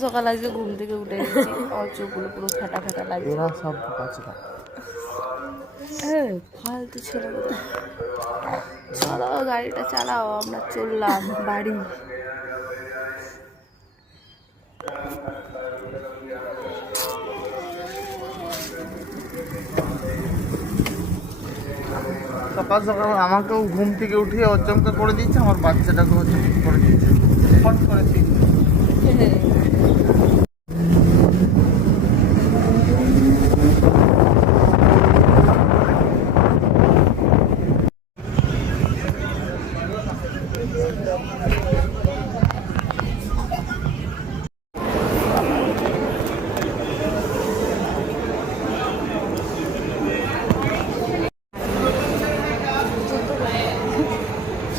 সকাল আজকে ঘুম থেকে উঠে গেছি, আমার চোখগুলো পুরো ফাটা ফাটা লাগছে। এরা সব আছে ফালতু ছিল। চলো গাড়িটা চালাও, আমরা চললাম বাড়ি। সকাল সকাল আমাকেও ঘুম থেকে উঠিয়ে অচমকা করে দিচ্ছে, আমার বাচ্চাটাকেও অচমকা করে দিচ্ছে ফট করেছি।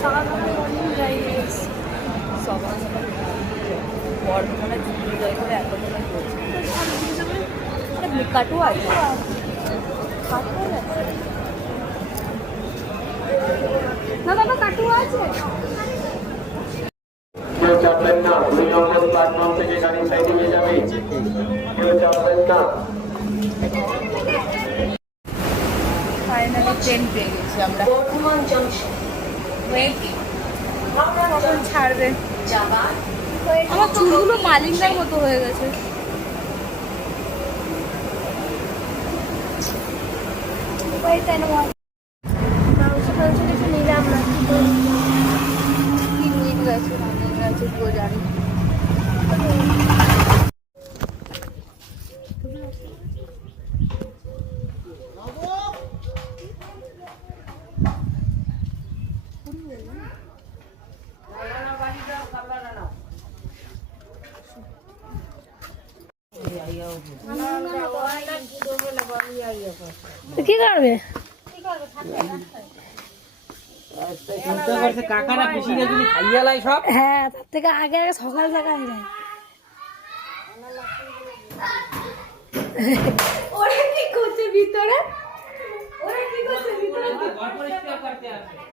সকাল সকাল মর্নিং ড্রাইভ সকাল সকাল বর্ধমানে ঝুঁকি যাই করে এত করে চলছে। কাটু আছে, না বাবা কাটু আছে। কেউ চাপবেন না, 2 নম্বর প্ল্যাটফর্ম থেকে গাড়ি সাইডে নিয়ে যাবে, কেউ চাপবেন না। ফাইনালি ট্রেন পেয়ে গেছি আমরা। বর্ধমান জংশন কখন ছাড়বে? আমার চুলগুলো মালিঙ্গার মতো হয়ে গেছে। মাংস ফাংস কিছু নিলাম না, কি নিয়ে গেছে না নিয়ে গেছে কেউ জানি। কি করবে? কাকারা পিসিরা যদি খাইয়া লাই সব। হ্যাঁ, তার থেকে আগে আগে সকাল সকাল যায়। ওরা কি করছে ভিতরে?